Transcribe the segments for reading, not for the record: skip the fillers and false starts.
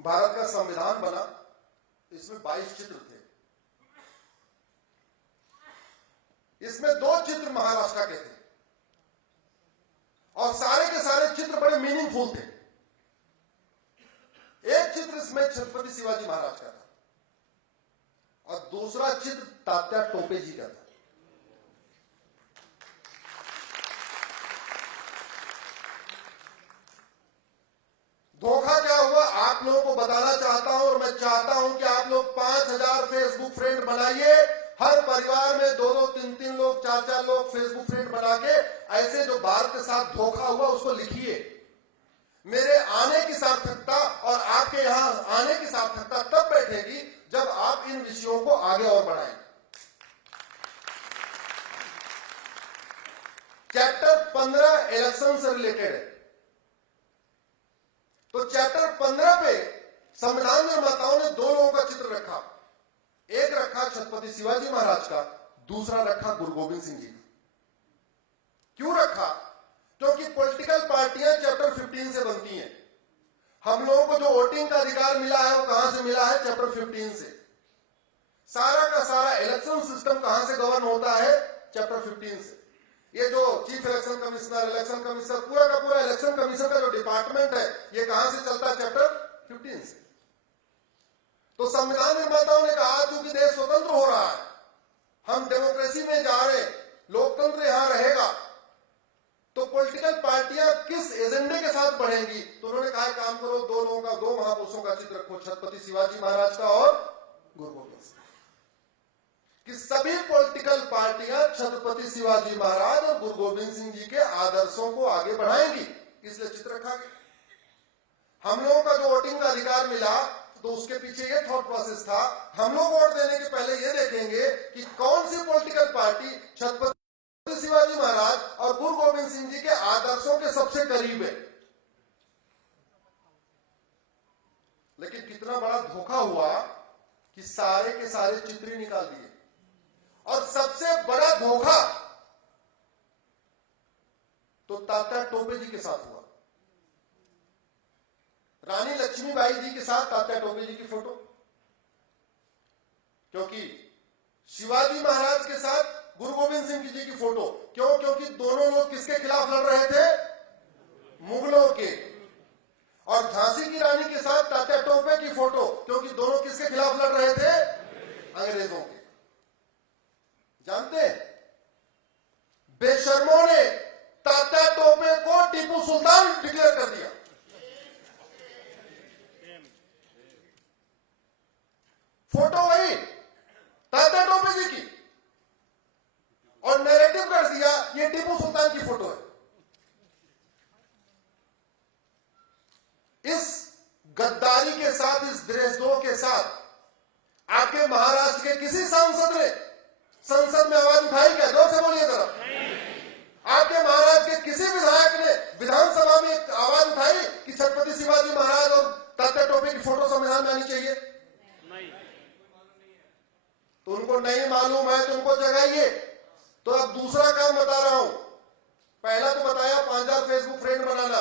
भारत का संविधान बना, इसमें 22 चित्र थे। इसमें 2 चित्र महाराष्ट्र के थे और सारे के सारे चित्र बड़े मीनिंगफुल थे। एक चित्र इसमें छत्रपति शिवाजी महाराज का था और दूसरा चित्र तात्या टोपे जी का था। धोखा क्या हुआ आप लोगों को बताना चाहता हूं और मैं चाहता हूं कि आप लोग 5000 फेसबुक फ्रेंड बनाइए। हर परिवार में 2-2, 3-3 लोग, 4-4 लोग फेसबुक फ्रेंड बना के ऐसे जो भारत के साथ धोखा हुआ उसको लिखिए। मेरे आने की सार्थकता और आपके यहां आने की सार्थकता तब बैठेगी जब आप इन विषयों को आगे और बढ़ाएं। चैप्टर 15 इलेक्शन से रिलेटेड है, तो चैप्टर 15 पे संविधान निर्माताओं ने 2 लोगों का चित्र रखा। एक रखा छत्रपति शिवाजी महाराज का, दूसरा रखा गुरु गोविंद सिंह जी का। क्यों रखा? क्योंकि पॉलिटिकल पार्टियां चैप्टर 15 से बनती हैं। हम लोगों को जो वोटिंग का अधिकार मिला है वो कहां से मिला है? चैप्टर 15 से। सारा का सारा इलेक्शन सिस्टम कहां से गवर्न होता है? चैप्टर 15 से। ये जो chief election commissioner, election commissioner, पूरा का पूरा इलेक्शन कमीशन का जो डिपार्टमेंट है ये कहां से चलता है? चैप्टर 15 से। तो संविधान निर्माताओं ने कहा क्योंकि देश स्वतंत्र हो रहा है, हम डेमोक्रेसी में जा रहे, लोकतंत्र यहां रहेगा, तो पॉलिटिकल पार्टियां किस एजेंडे के साथ बढ़ेंगी? तो उन्होंने कहा काम करो, 2 लोगों का, 2 महापुरुषों का चित्र रखो, छत्रपति शिवाजी महाराज का और गुरु गोविंद सिंह, कि सभी पॉलिटिकल पार्टियां छत्रपति शिवाजी महाराज और गुरु गोविंद सिंह जी के आदर्शों को आगे बढ़ाएंगी, इसलिए चित्र रखा गया। हम लोगों का जो वोटिंग का अधिकार मिला तो उसके पीछे ये थॉट प्रोसेस था, हम लोग वोट देने के पहले ये देखेंगे कि कौन सी पॉलिटिकल पार्टी छत्रपति शिवाजी महाराज और गुरु गोविंद सिंह जी के आदर्शों के सबसे करीब है। लेकिन कितना बड़ा धोखा हुआ कि सारे के सारे चित्र ही निकाल दिए। और सबसे बड़ा धोखा तो तात्या टोपे जी के साथ हुआ। रानी लक्ष्मीबाई जी के साथ तात्या टोपे जी की फोटो, क्योंकि शिवाजी महाराज के साथ गुरु गोविंद सिंह जी की फोटो। क्यों? क्योंकि दोनों लोग किसके खिलाफ लड़ रहे थे? मुगलों के। और झांसी की रानी के साथ तात्या टोपे की फोटो, क्योंकि दोनों किसके खिलाफ लड़ रहे थे? अंग्रेजों के। जानते हैं बेशर्मों ने तात्या टोपे को टीपू सुल्तान डिक्लेयर कर दिया। फोटो वही तात्या टोपे जी की और नैरेटिव कर दिया ये टीपू सुल्तान की फोटो है। इस गद्दारी के साथ, इस देशद्रोह के साथ आपके महाराष्ट्र के किसी सांसद ने संसद में आवाज उठाई क्या? जोर से बोलिए जरा। आपके महाराष्ट्र के किसी विधायक ने विधानसभा में आवाज उठाई कि छत्रपति शिवाजी महाराज और तात्या टोपे की फोटो संविधान में आनी चाहिए? नहीं। तो उनको नहीं मालूम है तो उनको जगाइए। तो अब दूसरा काम बता रहा हूं। पहला तो बताया 5000 फेसबुक फ्रेंड बनाना,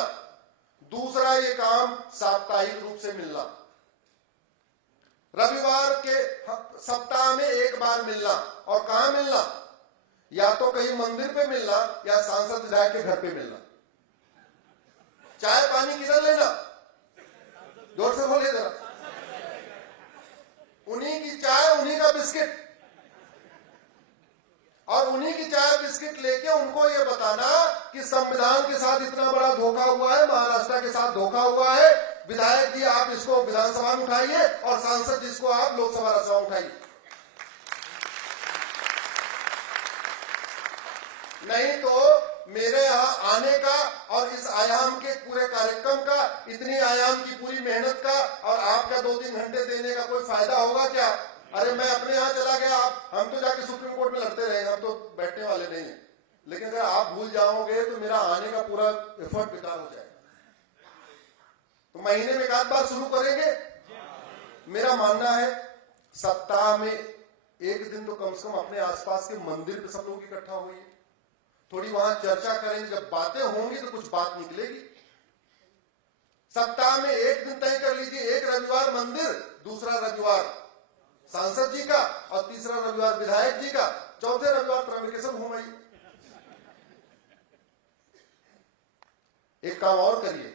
दूसरा ये काम साप्ताहिक रूप से मिलना, रविवार के सप्ताह में 1 बार मिलना। और कहां मिलना? या तो कहीं मंदिर पे मिलना या सांसद विधायक के घर पे मिलना। चाय पानी किधर लेना? जोर से बोलिए जरा। उन्हीं की चाय, उन्हीं का बिस्किट, और उन्हीं की चाय बिस्किट लेके उनको ये बताना कि संविधान के साथ इतना बड़ा धोखा हुआ है, महाराष्ट्र के साथ धोखा हुआ है। विधायक जी आप इसको विधानसभा में उठाइए और सांसद जिसको आप लोकसभा राज्यसभा उठाइए। नहीं तो मेरे यहां आने का और इस आयाम के पूरे कार्यक्रम का, इतनी आयाम की पूरी मेहनत का और आपका 2-3 घंटे देने का कोई फायदा होगा क्या? अरे मैं अपने यहां चला गया, हम तो जाके सुप्रीम कोर्ट में लड़ते रहे, हम तो बैठने वाले नहीं है। लेकिन अगर आप भूल जाओगे तो मेरा आने का पूरा एफर्ट बेकार हो जाएगा। तो महीने में 1 बार शुरू करेंगे। मेरा मानना है सप्ताह में 1 दिन तो कम से कम अपने आसपास के मंदिर पे सब लोग इकट्ठा होइए, थोड़ी वहां चर्चा करेंगे। जब बातें होंगी तो कुछ बात निकलेगी। सप्ताह में एक दिन तय कर लीजिए, एक रविवार मंदिर, दूसरा रविवार सांसद जी का और तीसरा रविवार विधायक जी का, चौथे रविवार ट्रैवकेशन घूम आइए। एक काम और करिए,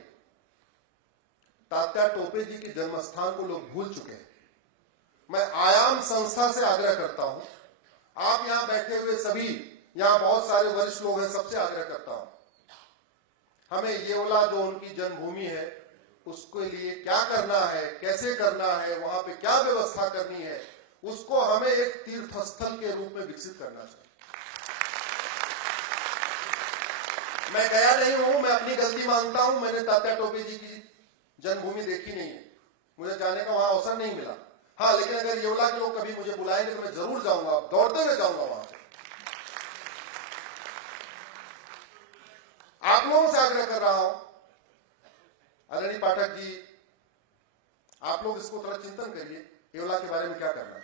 तात्या टोपे जी के जन्म स्थान को लोग भूल चुके हैं। मैं आयाम संस्था से आग्रह करता हूं, आप यहां बैठे हुए सभी, यहां बहुत सारे वरिष्ठ लोग हैं, सबसे आग्रह करता हूं, हमें येवला जो उनकी जन्मभूमि है उसके लिए क्या करना है, कैसे करना है, वहां पे क्या व्यवस्था करनी है, उसको हमें एक तीर्थ स्थल के रूप में विकसित करना चाहिए। मैं गया नहीं हूं, मैं अपनी गलती मानता हूं, मैंने तात्या टोपे जी की जन्मभूमि देखी नहीं है, मुझे जाने का वहां अवसर नहीं मिला। हाँ, लेकिन अगर येवला के लोग कभी मुझे बुलाएंगे तो मैं जरूर जाऊंगा, दौड़ते हुए जाऊंगा वहां पे। आप लोगों से आग्रह कर रहा हूं, आदरणीय पाठक जी, आप लोग इसको थोड़ा चिंतन करिए, येवला के बारे में क्या करना है।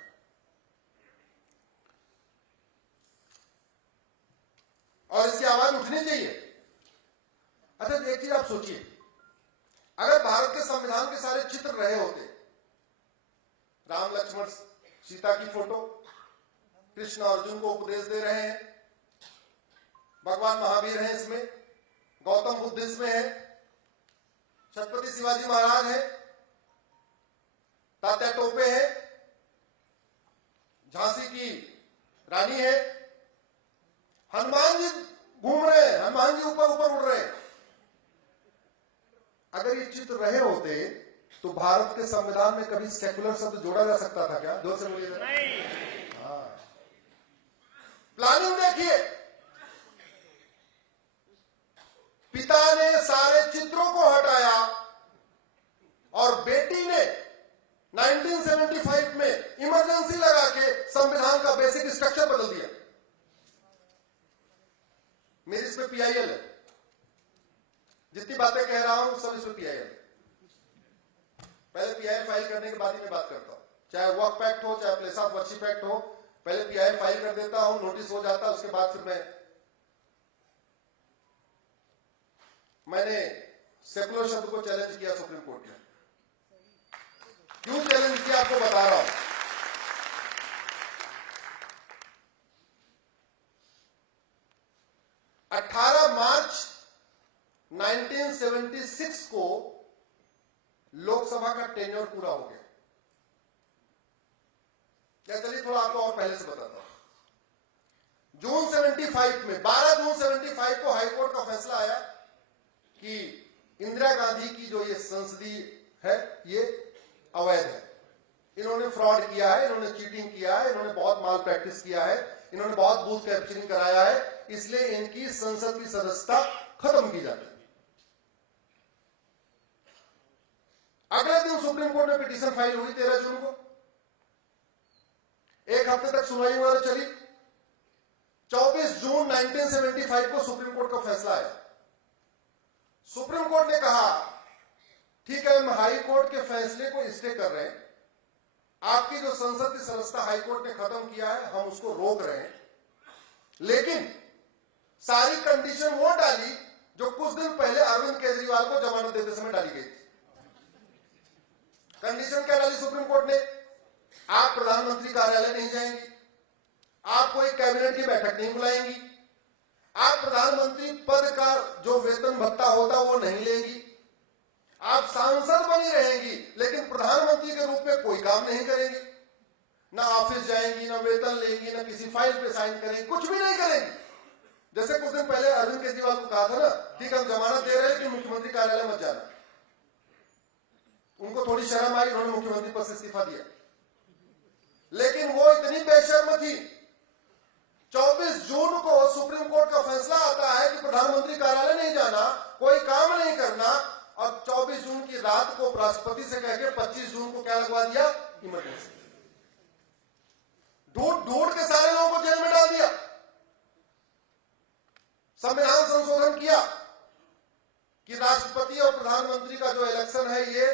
और इसकी आवाज उठनी चाहिए। अच्छा, एक चीज आप सोचिए, अगर भारत के संविधान के सारे चित्र रहे होते, राम लक्ष्मण सीता की फोटो, कृष्ण अर्जुन को उपदेश दे रहे हैं, भगवान महावीर हैं इसमें, गौतम बुद्ध इसमें है, छत्रपति शिवाजी महाराज है, तात्या टोपे है, झांसी की रानी है, हनुमान जी घूम रहे हैं, हनुमान जी ऊपर ऊपर उड़ रहे हैं। अगर ये चित्र रहे होते तो भारत के संविधान में कभी सेकुलर शब्द जोड़ा जा सकता था क्या? जोर से बोलिए। हाँ, प्लानिंग देखिए, पिता ने सारे चित्रों को हटाया और बेटी ने 1975 में इमरजेंसी लगा के संविधान का बेसिक स्ट्रक्चर बदल दिया। मेरी इसमें पीआईएल है, जितनी बातें कह रहा हूं सब इसमें पीआईएल है। पहले पीआईएल फाइल करने के बाद ही मैं बात करता हूं, चाहे वर्क पैक्ट हो, चाहे प्लेस ऑफ वर्शिप एक्ट हो, पहले पीआईएल फाइल कर देता हूं, नोटिस हो जाता है, उसके बाद फिर मैंने सेकुलर शब्द को चैलेंज किया सुप्रीम कोर्ट में। क्यों चैलेंज किया आपको बता रहा हूं। 18 मार्च 1976 को लोकसभा का टेन्योर पूरा हो गया। क्या, चलिए थोड़ा आपको और पहले से बताता हूं। जून 75 में, 12 जून 75 को हाईकोर्ट का फैसला आया कि इंदिरा गांधी की जो ये संसदीय है ये अवैध है, इन्होंने फ्रॉड किया है, इन्होंने चीटिंग किया है, इन्होंने बहुत माल प्रैक्टिस किया है, इन्होंने बहुत बूथ कैप्चरिंग कराया है, इसलिए इनकी संसद की सदस्यता खत्म की जाती है। अगले दिन सुप्रीम कोर्ट में पिटीशन फाइल हुई 13 जून को, एक हफ्ते तक सुनवाई वगैरह चली। 24 जून 1975 को सुप्रीम कोर्ट का फैसला आया। सुप्रीम कोर्ट ने कहा ठीक है, हम हाई कोर्ट के फैसले को स्टे कर रहे हैं, आपकी जो संसद की सदस्यता हाई कोर्ट ने खत्म किया है हम उसको रोक रहे हैं, लेकिन सारी कंडीशन वो डाली जो कुछ दिन पहले अरविंद केजरीवाल को जमानत देते समय डाली गई थी। कंडीशन क्या डाली सुप्रीम कोर्ट ने? आप प्रधानमंत्री कार्यालय नहीं जाएंगी, आप कोई कैबिनेट की बैठक नहीं बुलाएंगी, आप प्रधानमंत्री पद का जो वेतन भत्ता होता वो नहीं लेंगी, आप सांसद बनी रहेंगी लेकिन प्रधानमंत्री के रूप में कोई काम नहीं करेंगी, ना ऑफिस जाएंगी, ना वेतन लेंगी, ना किसी फाइल पे साइन करेंगी, कुछ भी नहीं करेंगी। जैसे कुछ दिन पहले अरविंद केजरीवाल को कहा था ना, ठीक है हम जमानत दे रहे हैं लेकिन मुख्यमंत्री कार्यालय मत जाना। उनको थोड़ी शर्म आई, उन्होंने मुख्यमंत्री पद से इस्तीफा दिया, लेकिन वो इतनी बेशर्म थी। 24 जून को सुप्रीम कोर्ट का फैसला आता है कि प्रधानमंत्री कार्यालय नहीं जाना, कोई काम नहीं करना, और 24 जून की रात को राष्ट्रपति से कहकर 25 जून को क्या लगवा दिया? इमरजेंसी। ढूंढ ढूंढ के सारे लोगों को जेल में डाल दिया। संविधान संशोधन किया कि राष्ट्रपति और प्रधानमंत्री का जो इलेक्शन है ये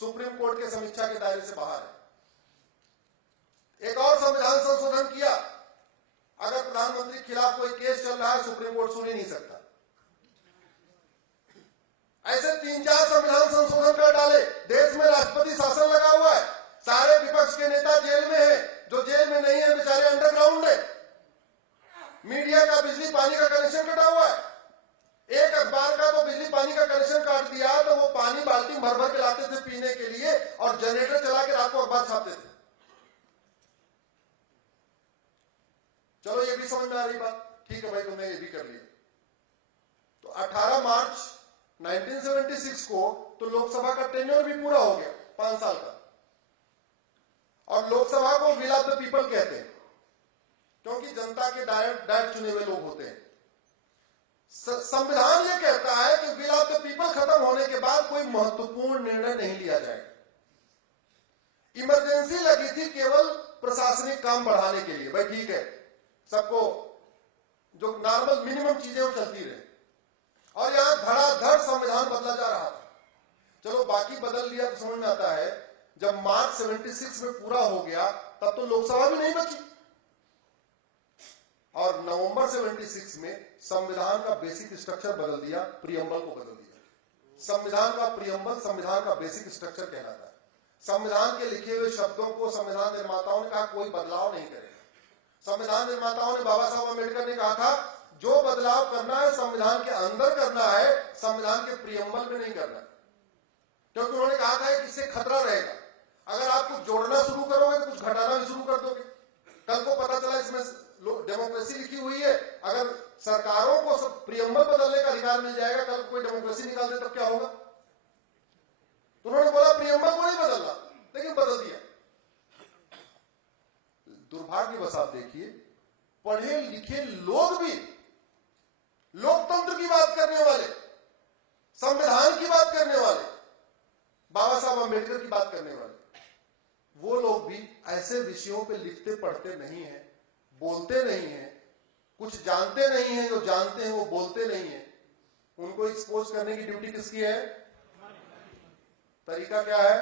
सुप्रीम कोर्ट के समीक्षा के दायरे से बाहर है। एक और संविधान संशोधन किया, अगर प्रधानमंत्री के खिलाफ कोई केस चल रहा है सुप्रीम कोर्ट सुन ही नहीं सकता। ऐसे 3-4 संविधान संशोधन कर डाले। देश में राष्ट्रपति शासन लगा हुआ है, सारे विपक्ष के नेता जेल में है, जो जेल में नहीं है बेचारे अंडरग्राउंड है। मीडिया का बिजली पानी का कनेक्शन कटा हुआ है। एक अखबार का तो बिजली पानी का कनेक्शन काट दिया तो वो पानी बाल्टी भर भर के लाते थे पीने के लिए और जनरेटर चला के रात को अखबार छापते थे। चलो ये भी समझ में आ रही बात, ठीक है भाई तुमने ये भी कर लिया। तो 18 मार्च 1976 को तो लोकसभा का टेन्योर भी पूरा हो गया 5 साल का, और लोकसभा को विल ऑफ द पीपल कहते हैं क्योंकि जनता के डायरेक्ट चुने हुए लोग होते हैं। संविधान ये कहता है कि विल ऑफ द पीपल खत्म होने के बाद कोई महत्वपूर्ण निर्णय नहीं लिया जाएगा। इमरजेंसी लगी थी केवल प्रशासनिक काम बढ़ाने के लिए, भाई ठीक है, सबको जो नॉर्मल मिनिमम चीजें वो चलती रहे, और यहां धड़ाधड़ संविधान बदला जा रहा था। चलो बाकी बदल लिया तो समझ में आता है। जब मार्च 76 में पूरा हो गया तब तो लोकसभा भी नहीं बची, और नवंबर 76 में संविधान का बेसिक स्ट्रक्चर बदल दिया, प्रियम्बल को बदल दिया। संविधान का प्रियम्बल संविधान का बेसिक स्ट्रक्चर कहलाता है। संविधान के लिखे हुए शब्दों को संविधान निर्माताओं ने कहा कोई बदलाव नहीं करेगा। संविधान निर्माताओं ने, बाबा साहब अम्बेडकर ने कहा था जो बदलाव करना है संविधान के अंदर करना है, संविधान के प्रियम्बल में नहीं करना, क्योंकि उन्होंने कहा था कि इससे खतरा रहेगा। अगर आप कुछ जोड़ना शुरू करोगे तो कुछ घटाना भी शुरू कर दोगे। कल को पता चला इसमें डेमोक्रेसी लिखी हुई है, अगर सरकारों को सब प्रियम्बल बदलने का अधिकार मिल जाएगा, कल कोई डेमोक्रेसी निकाल दे तब क्या होगा? तो उन्होंने बोला प्रियम्बल को नहीं बदलना, लेकिन बदल दिया। दुर्भाग्यवश आप देखिए पढ़े लिखे लोग भी लोकतंत्र की बात करने वाले, संविधान की बात करने वाले, बाबा साहब अम्बेडकर की बात करने वाले, वो लोग भी ऐसे विषयों पे लिखते पढ़ते नहीं है, बोलते नहीं है, कुछ जानते नहीं है, जो जानते हैं वो बोलते नहीं है। उनको एक्सपोज करने की ड्यूटी किसकी है? तरीका क्या है?